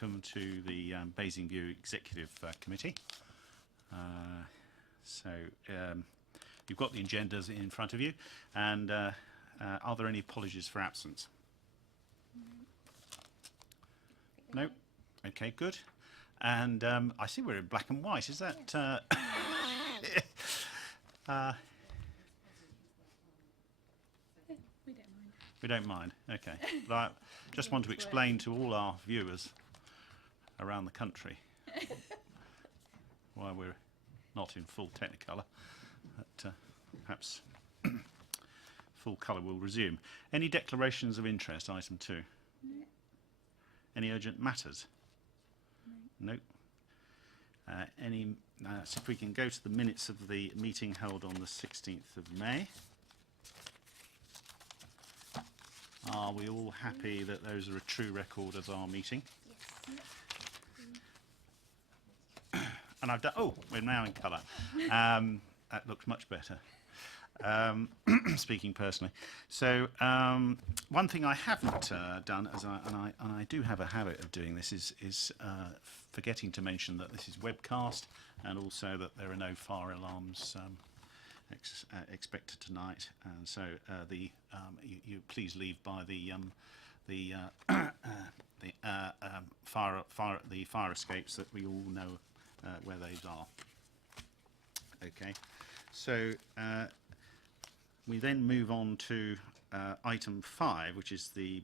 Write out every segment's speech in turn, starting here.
welcome to the Basing View Executive Committee. You've got the agendas in front of you, and are there any apologies for absence? No? Okay, good. And I see we're in black and white. Is that... We don't mind. Okay. But I just want to explain to all our viewers around the country why we're not in full Technicolor. But perhaps full colour will resume. Any declarations of interest, item 2? No. Any urgent matters? No. No. So if we can go to the minutes of the meeting held on the 16th of May. Are we all happy that those are a true record of our meeting? Yes. And I've done, we're now in colour. That looks much better. Speaking personally. So one thing I haven't done, and I do have a habit of doing this, is forgetting to mention that this is webcast, and also that there are no fire alarms expected tonight, and so you please leave by the fire escapes that we all know where those are. Okay, so we then move on to item 5, which is the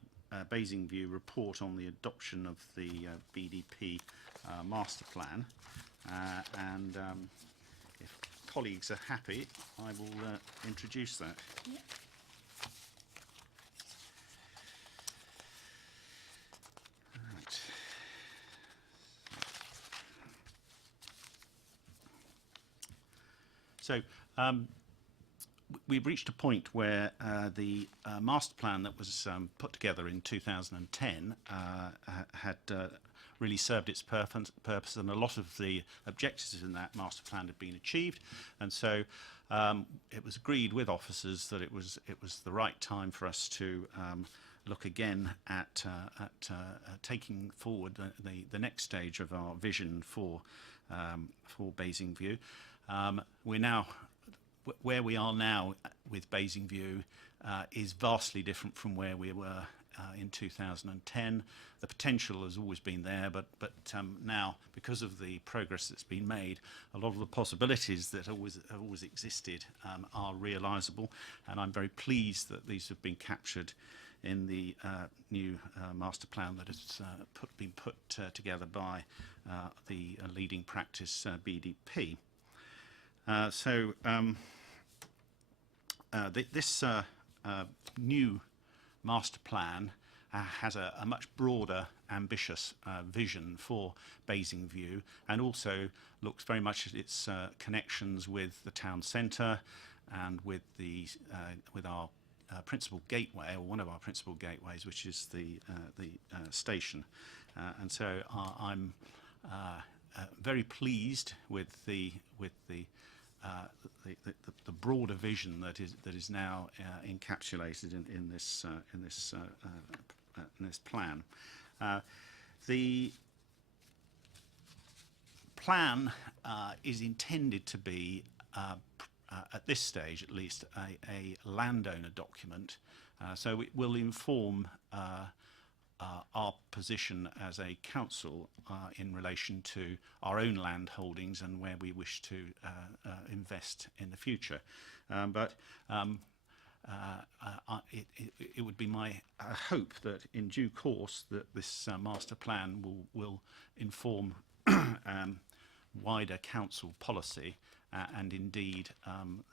Basing View report on the adoption of the BDP master plan, and if colleagues are happy, I will introduce that. Yep. Right. So we've reached a point where the master plan that was put together in 2010 had really served its purpose, and a lot of the objectives in that master plan had been achieved, and so it was agreed with officers that it was the right time for us to look again at taking forward the next stage of our vision for Basing View. We're now where we are now with Basing View is vastly different from where we were in 2010. The potential has always been there, but now, because of the progress that's been made, a lot of the possibilities that have always existed are realisable, and I'm very pleased that these have been captured in the new master plan that has been put together by the leading practice BDP. This new master plan has a much broader, ambitious vision for Basing View, and also looks very much at its connections with the town centre and with our principal gateway, or one of our principal gateways, which is the station. And so I'm very pleased with the broader vision that is now encapsulated in this plan. The plan is intended to be, at this stage at least, a landowner document, so it will inform our position as a council in relation to our own land holdings and where we wish to invest in the future. It would be my hope that in due course that this master plan will inform wider council policy and indeed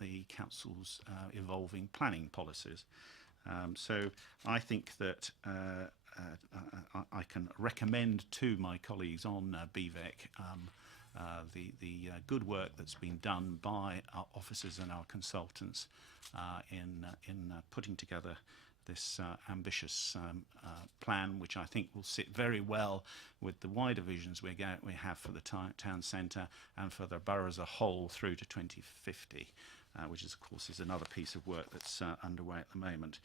the council's evolving planning policies. So I think that I can recommend to my colleagues on BVEC the good work that's been done by our officers and our consultants in putting together this ambitious plan, which I think will sit very well with the wider visions we have for the town centre and for the borough as a whole through to 2050. Which is, of course, is another piece of work that's underway at the moment.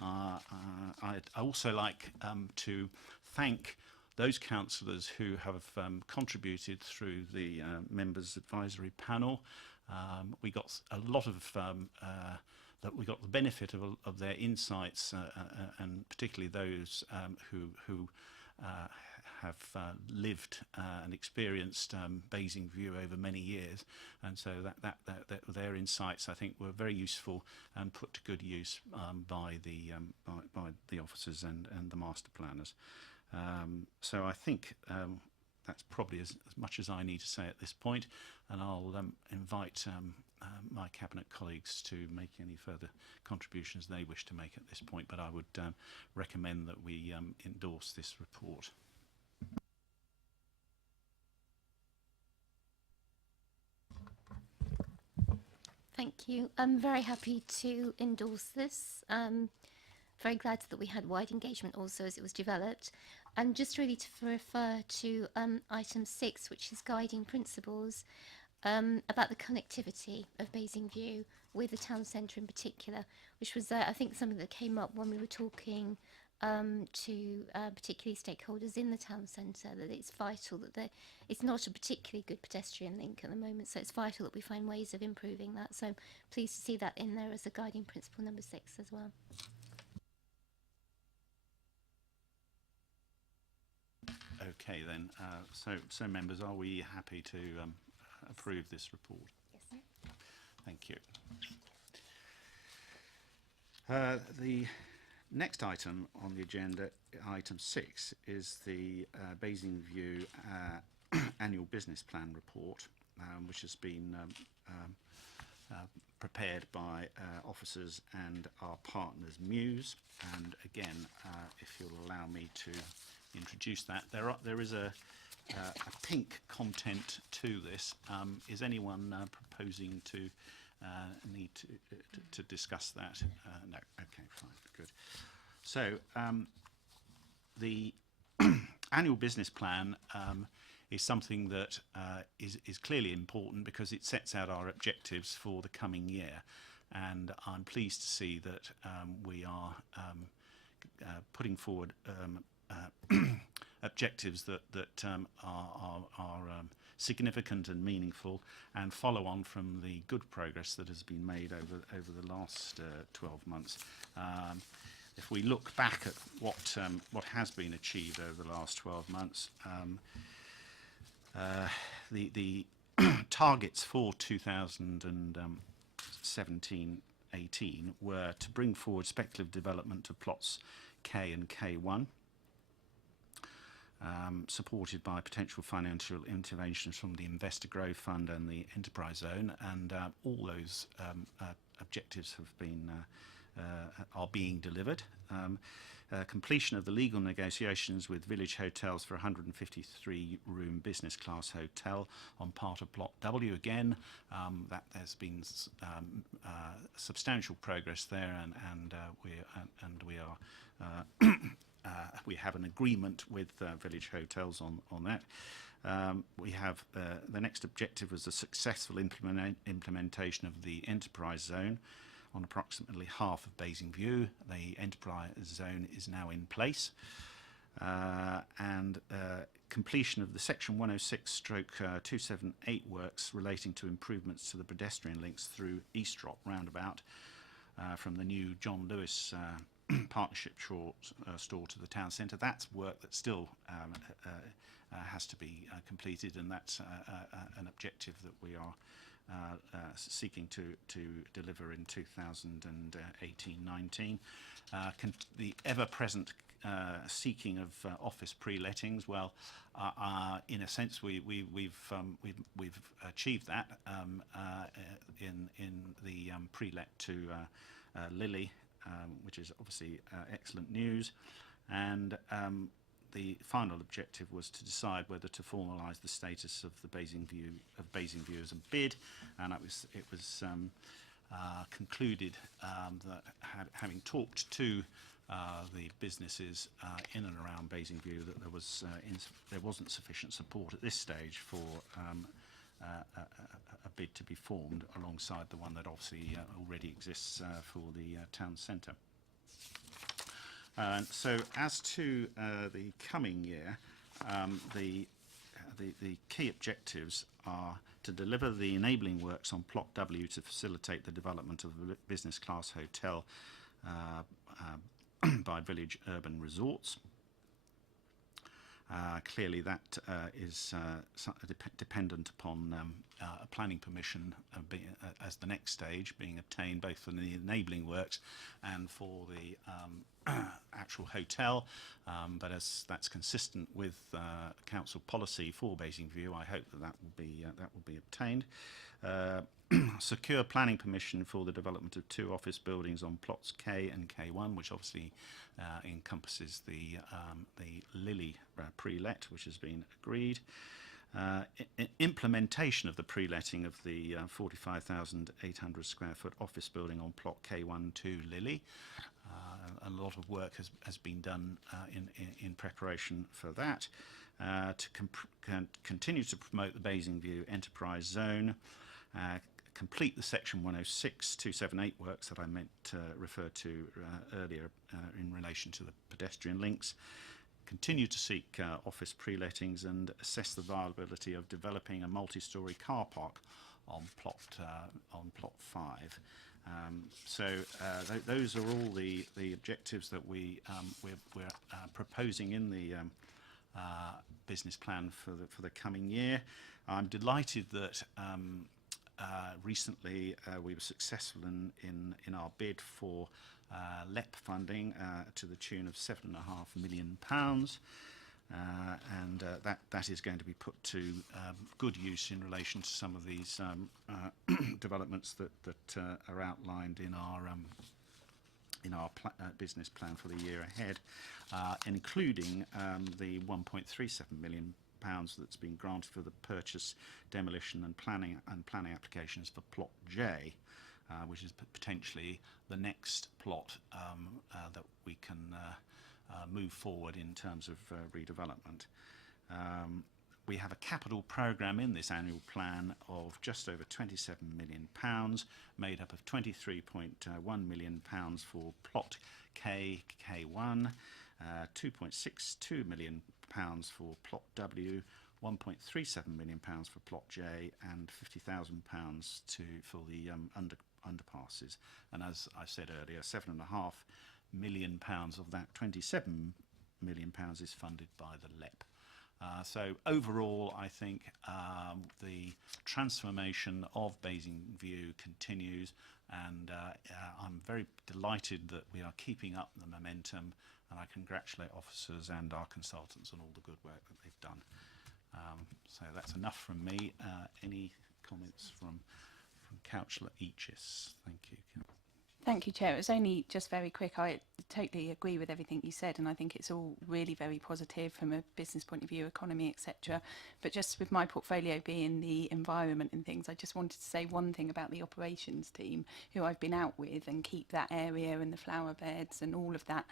I'd also like to thank those councillors who have contributed through the members' advisory panel. We got a lot of that we got the benefit of their insights, and particularly those who have lived and experienced Basingview over many years, and so that their insights, I think, were very useful and put to good use by the officers and the master planners. So I think that's probably as much as I need to say at this point, and I'll invite my cabinet colleagues to make any further contributions they wish to make at this point, but I would recommend that we endorse this report. Thank you. I'm very happy to endorse this. Very glad that we had wide engagement also as it was developed. And just really to refer to item 6, which is guiding principles, about the connectivity of Basingview with the town centre in particular, which was, I think, something that came up when we were talking to particularly stakeholders in the town centre, that it's vital that it's not a particularly good pedestrian link at the moment, so it's vital that we find ways of improving that. So I'm pleased to see that in there as a guiding principle number 6 as well. Okay then, so members, are we happy to approve this report? Yes. Thank you. The next item on the agenda, item 6, is the Basingview annual business plan report, which has been prepared by officers and our partners Muse. And again, if you'll allow me to introduce that, there is a pink content to this. Is anyone proposing to need to discuss that? No. Okay, fine, good. So the annual business plan is something that is clearly important because it sets out our objectives for the coming year, and I'm pleased to see that we are putting forward objectives that are significant and meaningful, and follow on from the good progress that has been made over the last 12 months. If we look back at what has been achieved over the last 12 months, the targets for 2017-18 were to bring forward speculative development of plots K and K1, supported by potential financial interventions from the Investor Growth Fund and the Enterprise Zone, and all those objectives have been are being delivered. Completion of the legal negotiations with Village Hotels for a 153-room business class hotel on part of Block W. Again, that there's been substantial progress there, and we have an agreement with Village Hotels on that. We have the next objective was the successful implementation of the Enterprise Zone on approximately half of Basingview. The Enterprise Zone is now in place, and completion of the Section 106/278 works relating to improvements to the pedestrian links through Eastrop roundabout from the new John Lewis partnership store to the town centre. That's work that still has to be completed, and that's an objective that we are seeking to deliver in 2018-19. The ever-present seeking of office pre-lettings. Well, in a sense, we've achieved that in the pre-let to Lily, which is obviously excellent news, and the final objective was to decide whether to formalise the status of the Basingview as a bid, and it was concluded that having talked to the businesses in and around Basingview, that there wasn't sufficient support at this stage for a bid to be formed alongside the one that obviously already exists for the town centre. So as to the coming year, the key objectives are to deliver the enabling works on Plot W to facilitate the development of a business class hotel by Village Urban Resorts. Clearly that is dependent upon a planning permission as the next stage being obtained, both for the enabling works and for the actual hotel, but as that's consistent with council policy for Basingview, I hope that will be obtained. Secure planning permission for the development of 2 office buildings on plots K and K1, which obviously encompasses the Lily pre-let, which has been agreed. Implementation of the pre-letting of the 45,800 square foot office building on plot K12 Lily. A lot of work has been done in preparation for that. To continue to promote the Basingview Enterprise Zone, complete the Section 106-278 works that I meant to refer to earlier in relation to the pedestrian links, continue to seek office pre-lettings and assess the viability of developing a multi-storey car park on plot 5. Those are all the objectives that we're proposing in the business plan for the coming year. I'm delighted that recently we were successful in our bid for LEP funding to the tune of £7.5 million, and that is going to be put to good use in relation to some of these developments that are outlined in our business plan for the year ahead, including the £1.37 million that's been granted for the purchase, demolition and planning applications for plot J, which is potentially the next plot that we can move forward in terms of redevelopment. We have a capital programme in this annual plan of just over £27 million, made up of £23.1 million for plot K1, £2.62 million for plot W, £1.37 million for plot J, and £50,000 for the underpasses. And as I said earlier, £7.5 million of that £27 million is funded by the LEP. So overall, I think the transformation of Basingview continues, and I'm very delighted that we are keeping up the momentum, and I congratulate officers and our consultants on all the good work that they've done. So that's enough from me. Any comments from Councillor Eachis? Thank you. Thank you, Chair. It was only just very quick. I totally agree with everything you said, and I think it's all really very positive from a business point of view, economy, etc. But just with my portfolio being the environment and things, I just wanted to say one thing about the operations team, who I've been out with, and keep that area and the flower beds and all of that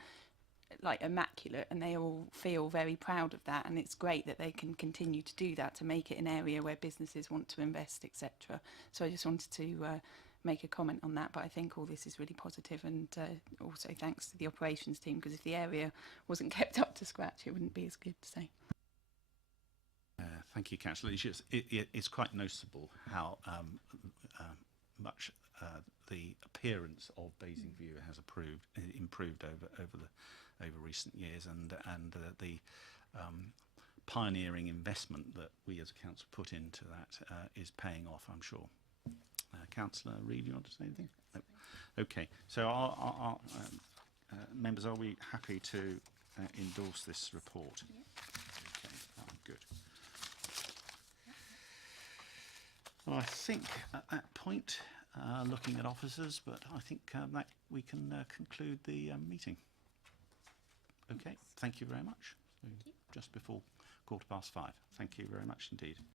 like immaculate, and they all feel very proud of that, and it's great that they can continue to do that to make it an area where businesses want to invest, etc. So I just wanted to make a comment on that, but I think all this is really positive, and also thanks to the operations team, because if the area wasn't kept up to scratch, it wouldn't be as good to say. Thank you, Councillor. It's quite noticeable how much the appearance of Basingview has improved over recent years, and the pioneering investment that we as a council put into that is paying off, I'm sure. Councillor Reid, you want to say anything? No. Okay, so our members, are we happy to endorse this report? Yeah. Okay, good. Well, I think at that point, looking at officers, but I think that we can conclude the meeting. Okay, thank you very much. So just before 5:15. Thank you very much indeed.